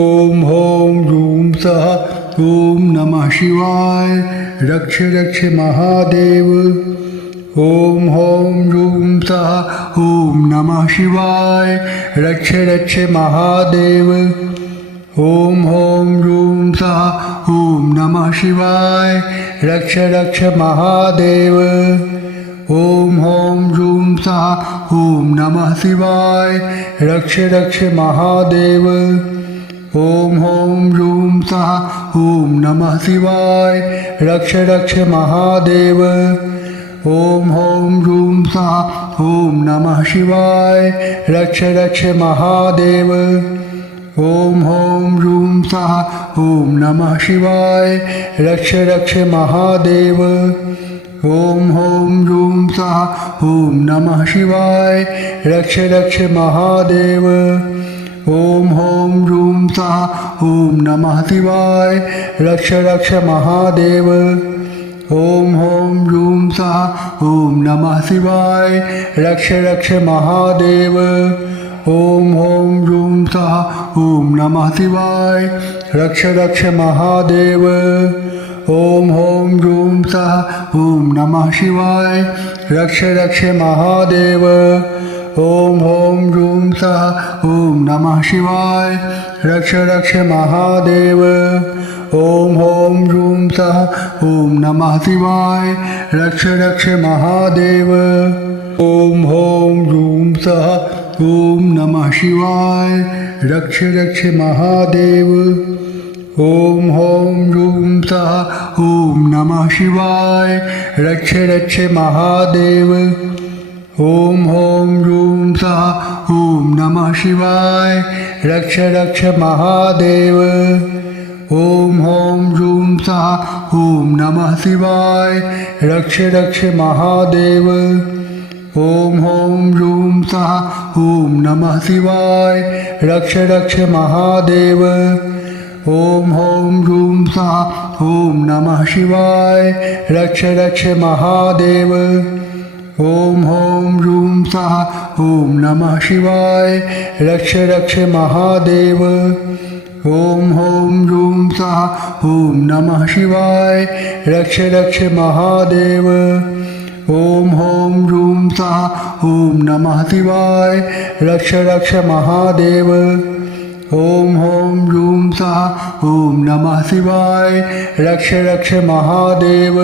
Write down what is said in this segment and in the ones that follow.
ओम home room सः ओम नमः शिवाय रक्ष रक्ष महादेव। ओम होम रूम सः ओम नमः शिवाय रक्ष रक्ष महादेव। ओम होम रूम सः ओम नमः शिवाय रक्ष रक्ष महादेव। ओम होम रूम सः ओम नमः शिवाय रक्ष रक्ष महादेव। ओम होम रूम सः ओम नमः शिवाय रक्ष रक्ष महादेव। ओम होम रूम सः ओम नमः शिवाय रक्ष रक्ष महादेव। ओम होम रूम सः ओम नमः शिवाय रक्ष रक्ष महादेव। ओम होम रूम सः ओम नमः शिवाय रक्ष रक्ष महादेव। ओम होम रूम सः ओम नमः शिवाय रक्ष रक्ष महादेव। ओम होम रूम सः ओम नमः शिवाय रक्ष रक्ष महादेव। ओम होम रूम सः ओम नमः शिवाय रक्ष रक्ष महादेव। ओम होम रूम सः ओम नमः शिवाय रक्ष रक्ष महादेव। ओम होम रूम सः ओम नमः शिवाय रक्ष रक्ष महादेव। ओम होम रूम सः ओम नमः शिवाय रक्ष रक्ष महादेव। ओम होम रूम सः ओम नमः शिवाय रक्ष रक्ष महादेव। ओम होम रूम सः ओम नमः शिवाय रक्ष रक्ष महादेव। ओम होम रूम सः ओम नमः शिवाय रक्ष रक्ष महादेव। ओम होम रूम सः ओम नमः शिवाय रक्ष रक्ष महादेव। ओम होम रूम सः ओम नमः शिवाय रक्ष रक्ष महादेव। ओम होम रूम सः ओम नमः शिवाय रक्ष रक्ष महादेव। ओम होम रूम सः ओम नमः शिवाय रक्ष रक्ष महादेव। ओम होम रूम सः ओम नमः शिवाय रक्ष रक्ष महादेव। ओम होम रूम सः ओम नमः शिवाय रक्ष रक्ष महादेव। ओम होम रूम सः ओम नमः शिवाय रक्ष रक्ष महादेव।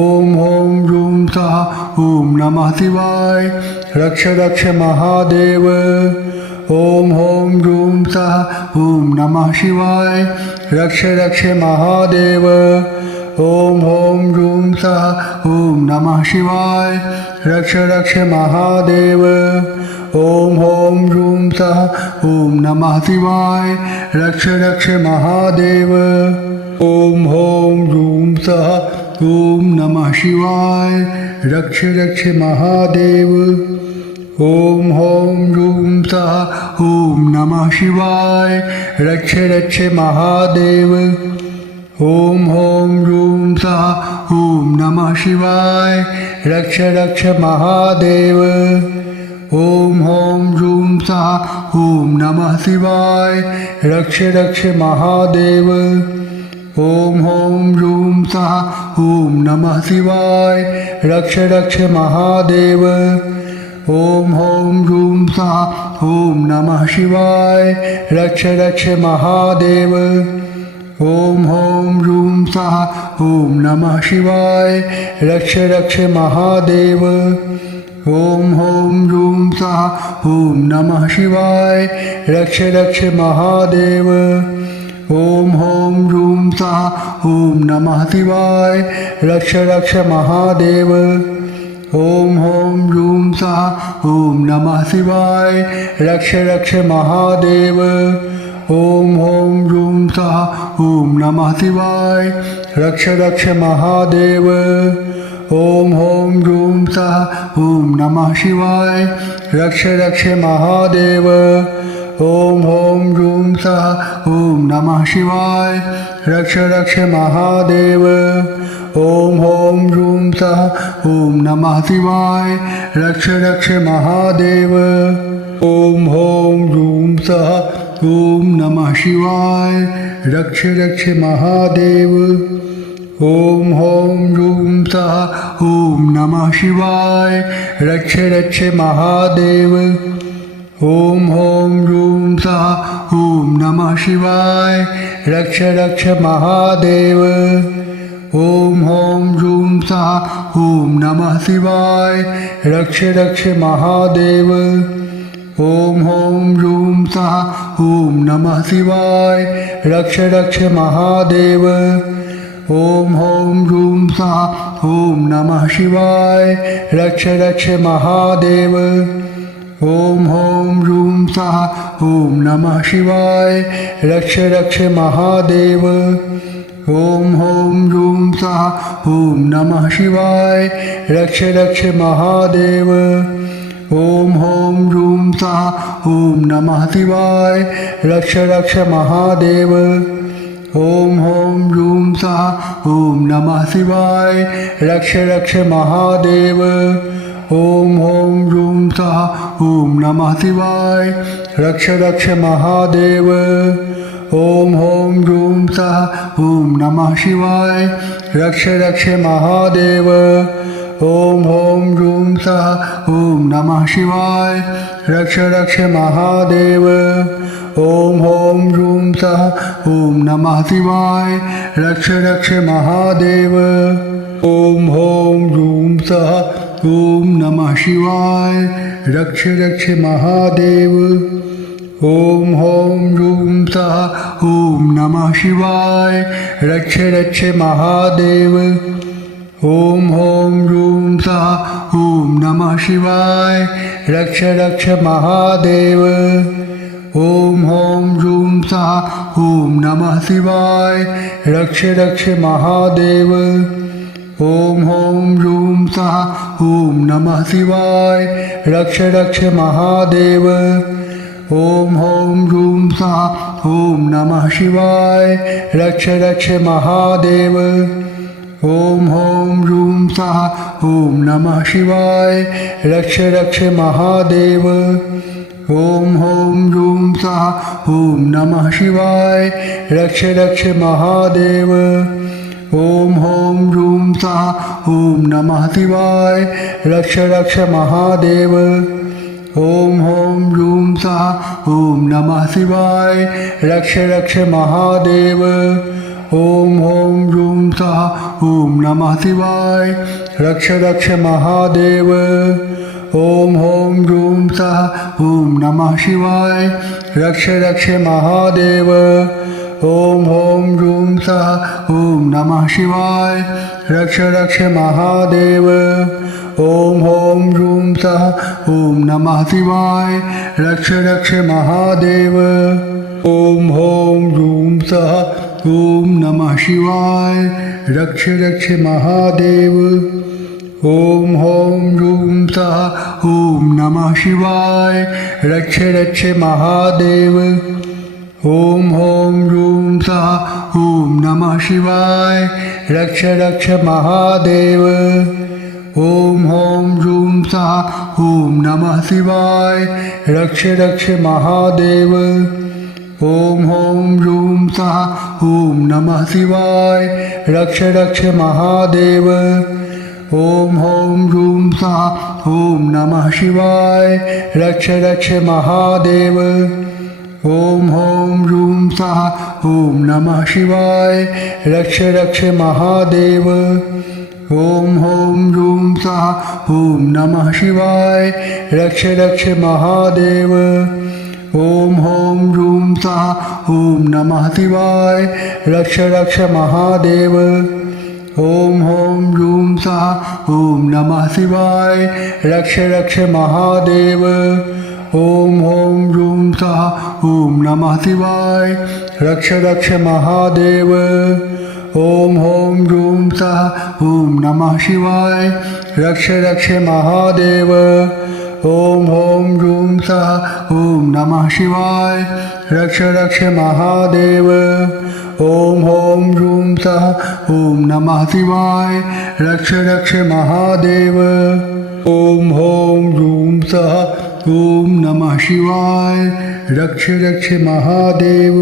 ओम होम रूम सः ओम नमः शिवाय रक्ष रक्ष महादेव। ओम होम रूम सः ओम नमः शिवाय रक्ष रक्ष महादेव। ओम होम रूम सः ओम नमः शिवाय रक्ष रक्ष महादेव। ओम होम रूम सः ओम नमः शिवाय रक्ष रक्ष महादेव। ओम होम रूम सः ओम नमः शिवाय रक्ष रक्ष महादेव। ओम होम रूम सः ओम नमः शिवाय रक्ष रक्ष महादेव। ओम होम रूम सः ओम नमः शिवाय रक्ष रक्ष महादेव। ओम होम रूम सः ओम नमः शिवाय रक्ष रक्ष महादेव। ओम होम रूम सः ओम नमः शिवाय रक्ष रक्ष महादेव। ओम होम रूम सः ओम नमः शिवाय रक्ष रक्ष महादेव। ओम होम रूम सः ओम नमः शिवाय रक्ष रक्ष महादेव। ओम होम रूम सः ओम नमः शिवाय रक्ष रक्ष महादेव। ओम होम रूम सः ओम नमः शिवाय रक्ष रक्ष महादेव। ओम होम रूम सः ओम नमः शिवाय रक्ष रक्ष महादेव। ओम होम रूम सः ओम नमः शिवाय रक्ष रक्ष महादेव। ओम होम रूम सः ओम नमः शिवाय रक्ष रक्ष महादेव। ओम होम रूम सः ओम नमः शिवाय रक्ष रक्ष महादेव। ओम होम रूम सः ओम नमः शिवाय रक्ष रक्ष महादेव। ओम होम रूम सः ॐ नमः शिवाय रक्ष रक्ष महादेव ॐ ह्रौं ह्रूं सः ॐ नमः शिवाय रक्ष रक्ष महादेव ॐ ह्रौं ह्रूं सः ॐ नमः शिवाय रक्ष रक्ष महादेव ॐ ह्रौं ह्रूं सः ॐ नमः शिवाय रक्ष रक्ष महादेव ॐ ह्रौं ह्रूं सः ॐ नमः शिवाय रक्ष रक्ष महादेव ॐ ह्रौं ह्रूं सः ॐ नमः शिवाय रक्ष रक्ष महादेव ॐ ह्रौं ह्रूं सः ॐ नमः शिवाय रक्ष रक्ष महादेव ॐ ह्रौं ह्रूं सः ॐ नमः शिवाय रक्ष रक्ष महादेव ॐ ह्रौं ह्रूं सः ॐ नमः शिवाय रक्ष रक्ष महादेव ॐ ह्रौं ह्रूं सः ॐ नमः शिवाय रक्ष रक्ष महादेव ॐ ह्रौं ह्रूं सः ॐ नमः शिवाय रक्ष रक्ष महादेव ॐ ह्रौं ह्रूं सः ॐ नमः शिवाय रक्ष रक्ष महादेव ॐ ह्रौं ह्रूं सः ॐ नमः शिवाय रक्ष रक्ष महादेव ॐ ह्रौं ह्रूं सः ॐ नमः शिवाय रक्ष रक्ष महादेव ॐ ह्रौं ह्रूं सः ॐ नमः शिवाय रक्ष रक्ष महादेव ॐ ह्रौं ह्रूं सः ॐ नमः शिवाय रक्ष रक्ष महादेव ॐ ह्रौं ह्रूं सः ॐ नमः शिवाय रक्ष रक्ष महादेव ॐ ह्रौं ह्रूं सः ॐ नमः शिवाय रक्ष रक्ष महादेव ॐ ह्रौं ह्रूं सः ॐ नमः शिवाय रक्ष रक्ष महादेव ॐ ह्रौं ह्रूं सः ॐ नमः शिवाय रक्ष रक्ष महादेव ॐ ह्रौं ह्रूं सः ॐ नमः शिवाय रक्ष रक्ष महादेव ॐ ह्रौं ह्रूं सः ॐ नमः शिवाय रक्ष रक्ष महादेव ॐ ह्रौं ह्रूं सः ॐ नमः शिवाय रक्ष रक्ष महादेव ॐ ह्रौं ह्रूं सः ॐ नमः शिवाय रक्ष रक्ष महादेव ॐ ह्रौं ह्रूं सः ॐ नमः शिवाय रक्ष रक्ष महादेव ॐ ह्रौं ह्रूं सः ॐ नमः शिवाय रक्ष रक्ष महादेव ॐ ह्रौं ह्रूं सः ॐ नमः शिवाय रक्ष रक्ष महादेव ॐ ह्रौं ह्रूं सः ॐ नमः शिवाय रक्ष रक्ष महादेव ॐ ह्रौं ह्रूं सः ॐ नमः शिवाय रक्ष रक्ष महादेव ॐ ह्रौं ह्रूं सः ॐ नमः शिवाय रक्ष रक्ष महादेव ॐ ह्रौं ह्रूं सः ॐ नमः शिवाय रक्ष रक्ष महादेव ॐ ह्रौं ह्रूं सः ॐ नमः शिवाय रक्ष रक्ष महादेव ॐ ह्रौं ह्रूं सः ॐ नमः शिवाय रक्ष रक्ष महादेव ॐ ह्रौं ह्रूं सः ॐ नमः शिवाय रक्ष रक्ष महादेव ॐ ह्रौं ह्रूं सः ॐ नमः शिवाय रक्ष रक्ष महादेव ॐ ह्रौं ह्रूं सः ॐ नमः शिवाय रक्ष रक्ष महादेव ॐ ह्रौं ह्रूं सः ॐ नमः शिवाय रक्ष रक्ष महादेव ॐ ह्रौं ह्रूं सः ॐ नमः शिवाय रक्ष रक्ष महादेव ॐ ह्रौं ह्रूं सः ॐ नमः शिवाय रक्ष रक्ष महादेव ॐ ह्रौं ह्रूं सः ॐ नमः शिवाय रक्ष रक्ष महादेव ॐ ह्रौं ह्रूं सः ॐ नमः शिवाय रक्ष रक्ष महादेव ॐ ह्रौं ह्रूं सः ॐ नमः शिवाय रक्ष रक्ष महादेव ॐ ह्रौं ह्रूं सः ओम नमः शिवाय रक्ष रक्ष महादेव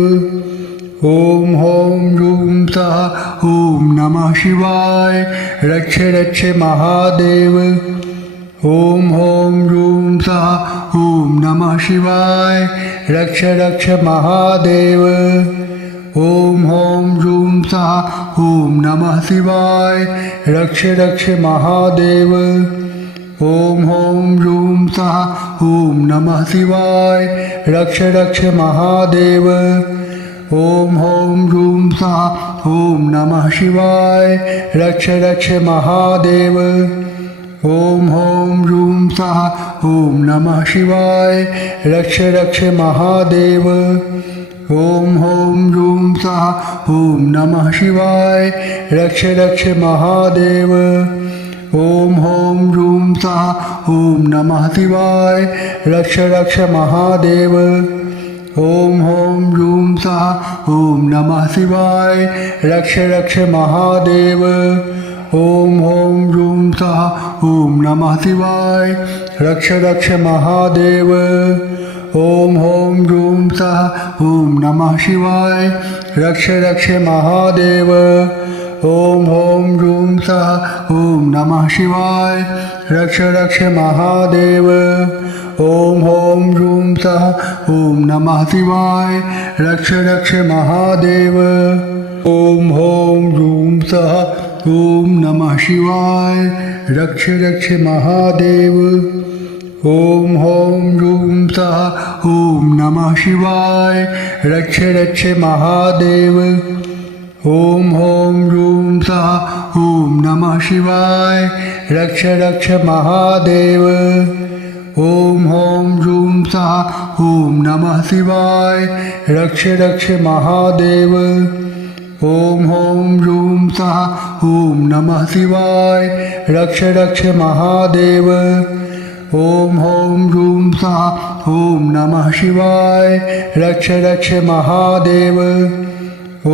ओम ह्रौं ह्रूं सः ओम नमः शिवाय रक्ष रक्ष महादेव ओम ह्रौं ह्रूं सः ओम नमः शिवाय रक्ष रक्ष महादेव ओम ह्रौं ह्रूं सः ओम नमः शिवाय रक्ष रक्ष महादेव ओम ह्रौं ह्रूं सः ओम नमः शिवाय रक्ष रक्ष महादेव ओम ह्रौं ह्रूं सः ओम नमः शिवाय रक्ष रक्ष महादेव ओम ह्रौं ह्रूं सः ओम नमः शिवाय रक्ष रक्ष महादेव ओम ह्रौं ह्रूं सः ओम नमः शिवाय रक्ष रक्ष महादेव ओम ह्रौं ह्रूं सः ओम नमः शिवाय रक्ष रक्ष महादेव ओम ह्रौं ह्रूं सः ओम नमः शिवाय रक्ष रक्ष महादेव ओम ह्रौं ह्रूं सः ओम नमः शिवाय रक्ष रक्ष महादेव ओम ह्रौं ह्रूं सः ओम नमः शिवाय रक्ष रक्ष महादेव ओम ह्रौं ह्रूं सः ओम नमः शिवाय रक्ष रक्ष महादेव ओम ह्रौं ह्रूं सः ओम नमः शिवाय रक्ष रक्ष महादेव ओम ह्रौं ह्रूं सः ओम नमः शिवाय रक्ष रक्ष महादेव ओम ह्रौं ह्रूं सः ओम नमः शिवाय रक्ष रक्ष महादेव ओम ह्रौं ह्रूं सः ओम नमः शिवाय रक्ष रक्ष महादेव ओम ह्रौं ह्रूं सः ओम नमः शिवाय रक्ष रक्ष महादेव ओम ह्रौं ह्रूं सः ओम नमः शिवाय रक्ष रक्ष महादेव ओम ह्रौं ह्रूं सः ओम नमः शिवाय रक्ष रक्ष महादेव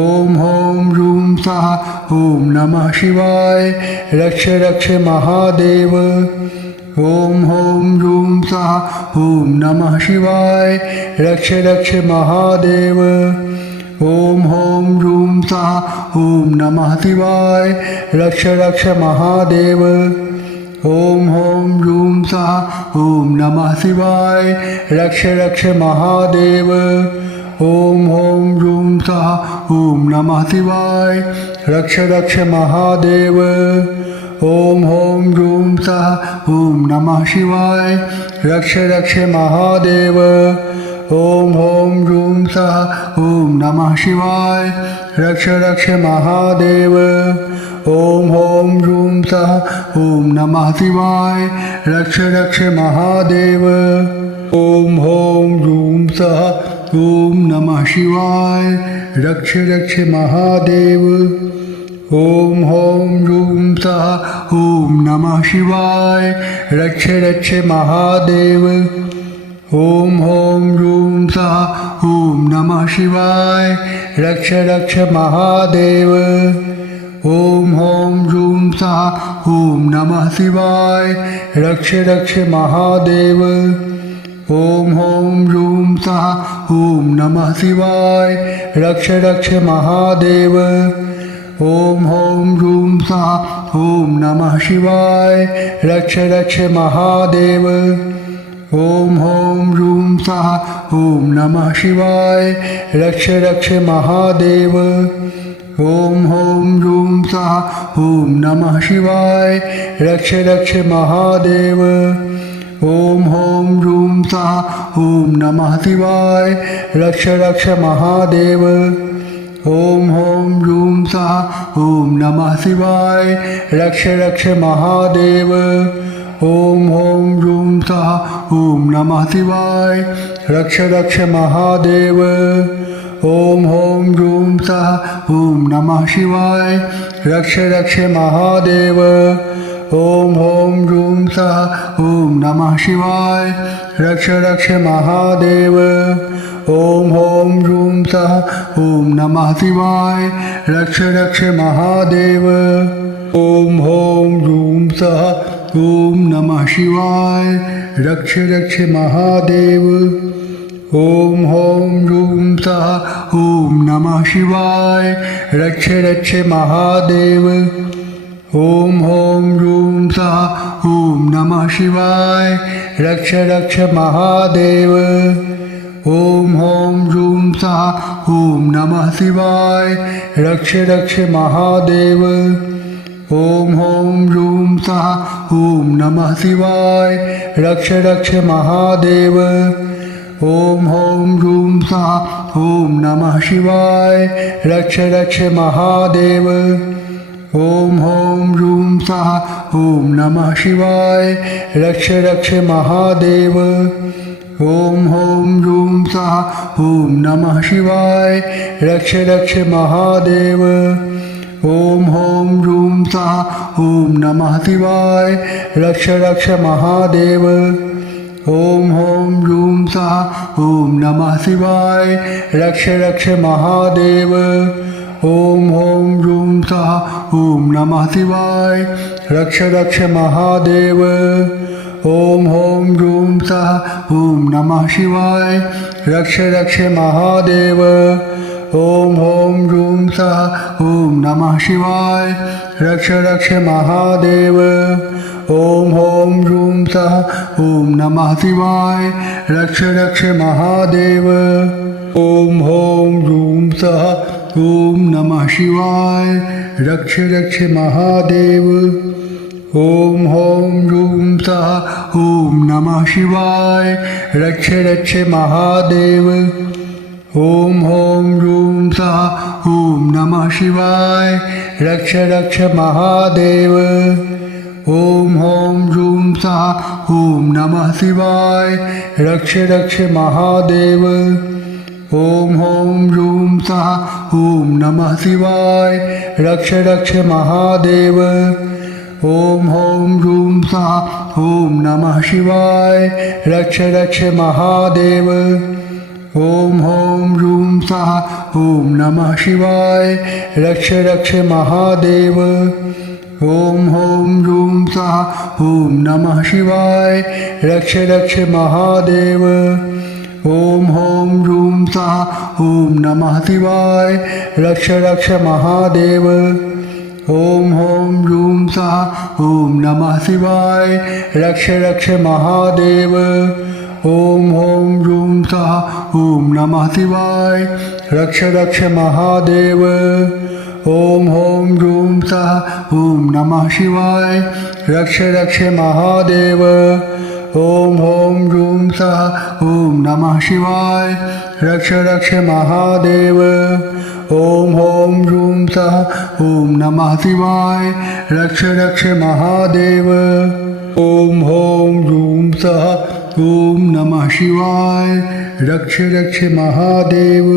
ओम ह्रौं ह्रूं सः ओम नमः शिवाय रक्ष रक्ष महादेव ओम ह्रौं ह्रूं सः ओम नमः शिवाय रक्ष रक्ष महादेव ओम ह्रौं ह्रूं सः ओम नमः शिवाय रक्ष रक्ष महादेव ओम ह्रौं ह्रूं सः ओम नमः शिवाय रक्ष रक्ष महादेव ओम ह्रौं ह्रूं सः ओम नमः शिवाय रक्ष रक्ष महादेव ओम ह्रौं ह्रूं सः ओम नमः शिवाय रक्ष रक्ष महादेव ओम ह्रौं ह्रूं सः ओम नमः शिवाय रक्ष रक्ष महादेव ओम ह्रौं ह्रूं सः ओम नमः शिवाय रक्ष रक्ष महादेव ओम ह्रौं ह्रूं सः ओम नमः शिवाय रक्ष रक्ष महादेव ओम ह्रौं ह्रूं सः ओम नमः शिवाय रक्ष रक्ष महादेव ओम ह्रौं ह्रूं सः ओम नमः शिवाय रक्ष रक्ष महादेव ओम ह्रौं ह्रूं सः ओम नमः शिवाय रक्ष रक्ष महादेव ओम ह्रौं ह्रूं सः ओम नमः शिवाय रक्ष रक्ष महादेव ओम ह्रौं ह्रूं सः ओम नमः शिवाय रक्ष रक्ष महादेव ओम ह्रौं ह्रूं सः ओम नमः शिवाय रक्ष रक्ष महादेव ओम ह्रौं ह्रूं सः ओम नमः शिवाय रक्ष रक्ष महादेव ओम ह्रौं ह्रूं सः ओम नमः शिवाय रक्ष रक्ष महादेव ओम ह्रौं ह्रूं सः ओम नमः शिवाय रक्ष रक्ष महादेव ओम ह्रौं ह्रूं सः ओम नमः शिवाय रक्ष रक्ष महादेव ओम ह्रौं ह्रूं सः ओम नमः शिवाय रक्ष रक्ष महादेव ओम ह्रौं ह्रूं सः ओम नमः शिवाय रक्ष रक्ष महादेव ओम ह्रौं ह्रूं सः ओम नमः शिवाय रक्ष रक्ष महादेव ओम ह्रौं ह्रूं सः ओम नमः शिवाय रक्ष रक्ष महादेव ओम ह्रौं ह्रूं सः ओम नमः शिवाय रक्ष रक्ष महादेव ओम ह्रौं ह्रूं सः ओम नमः शिवाय रक्ष रक्ष महादेव ओम ह्रौं ह्रूं सः ओम नमः शिवाय रक्ष रक्ष महादेव ओम ह्रौं ह्रूं सः ओम नमः शिवाय रक्ष रक्ष महादेव ओम ह्रौं ह्रूं सः ओम नमः शिवाय रक्ष रक्ष महादेव ओम ह्रौं ह्रूं सः ओम नमः शिवाय रक्ष रक्ष महादेव ओम ह्रौं ह्रूं सः ओम नमः शिवाय रक्ष रक्ष महादेव ओम ह्रौं ह्रूं सः ओम नमः शिवाय रक्ष रक्ष महादेव ओम ह्रौं ह्रूं सः ओम नमः शिवाय रक्ष रक्ष महादेव ओम ह्रौं ह्रूं सः ओम नमः शिवाय रक्ष रक्ष महादेव ओम ह्रौं ह्रूं सः ओम नमः शिवाय रक्ष रक्ष महादेव ओम ह्रौं ह्रूं सः ओम नमः शिवाय रक्ष रक्ष महादेव ओम ह्रौं ह्रूं सः ओम नमः शिवाय रक्ष रक्ष महादेव ओम ह्रौं ह्रूं सः ओम नमः शिवाय रक्ष रक्ष महादेव ओम ह्रौं ह्रूं सः ओम नमः शिवाय रक्ष रक्ष महादेव ओम ह्रौं ह्रूं सः ओम नमः शिवाय रक्ष रक्ष महादेव ओम ह्रौं ह्रूं सः ओम नमः शिवाय रक्ष रक्ष महादेव ओम ह्रौं ह्रूं सः ओम नमः शिवाय रक्ष रक्ष महादेव ओम ह्रौं ह्रूं सः ओम नमः शिवाय रक्ष रक्ष महादेव ओम ह्रौं ह्रूं सः ओम नमः शिवाय रक्ष रक्ष महादेव ओम ह्रौं ह्रूं सः ओम नमः शिवाय रक्ष रक्ष महादेव ओम ह्रौं ह्रूं सः ओम नमः शिवाय रक्ष रक्ष महादेव ओम ह्रौं ह्रूं सः ओम नमः शिवाय रक्ष रक्ष महादेव ओम ह्रौं ह्रूं सः ओम नमः शिवाय रक्ष रक्ष महादेव ओम ह्रौं ह्रूं सः ओम नमः शिवाय रक्ष रक्ष महादेव ओम ह्रौं ह्रूं सः ओम नमः शिवाय रक्ष रक्ष महादेव ओम ह्रौं ह्रूं सः ओम नमः शिवाय रक्ष रक्ष महादेव ओम ह्रौं ह्रूं सः ओम नमः शिवाय रक्ष रक्ष महादेव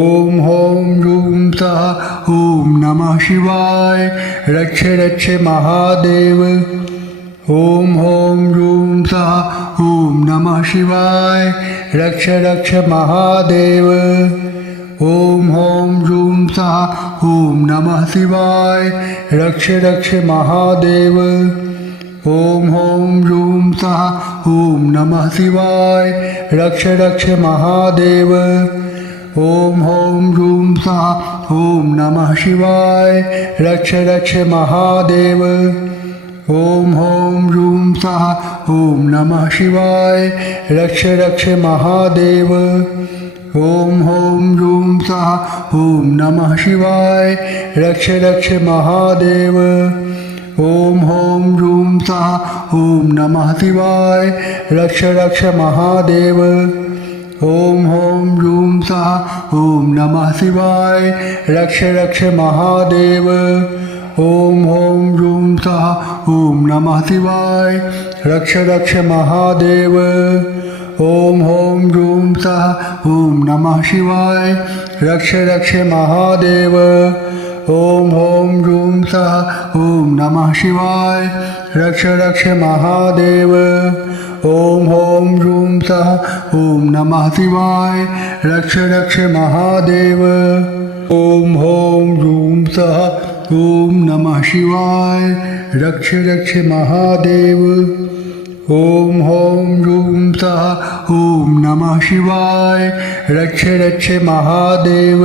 ओम ह्रौं ह्रूं सः ओम नमः शिवाय रक्ष रक्ष महादेव ओम ह्रौं ह्रूं सः ओम नमः शिवाय रक्ष रक्ष महादेव ओम ह्रौं ह्रूं सः ओम नमः शिवाय रक्ष रक्ष महादेव ओम ह्रौं ह्रूं सः ओम नमः शिवाय रक्ष रक्ष महादेव ओम ह्रौं ह्रूं सः ओम नमः शिवाय रक्ष रक्ष महादेव ओम ह्रौं ह्रूं सः ओम नमः शिवाय रक्ष रक्ष महादेव ओम ह्रौं ह्रूं सः ओम नमः शिवाय रक्ष रक्ष महादेव ओम ह्रौं ह्रूं सः ओम नमः शिवाय रक्ष रक्ष महादेव ओम ह्रौं ह्रूं सः ओम नमः शिवाय रक्ष रक्ष महादेव ओम ह्रौं ह्रूं सः ओम नमः शिवाय रक्ष रक्ष महादेव ओम ह्रौं ह्रूं सः ओम नमः शिवाय रक्ष रक्ष महादेव ओम ह्रौं ह्रूं सः ओम नमः शिवाय रक्ष रक्ष महादेव ओम ह्रौं ह्रूं सः ओम नमः शिवाय रक्ष रक्ष महादेव ओम ह्रौं ह्रूं सः ओम नमः शिवाय रक्ष रक्ष महादेव। ओम ह्रौं ह्रूं सः ॐ नमः शिवाय रक्ष रक्ष महादेव।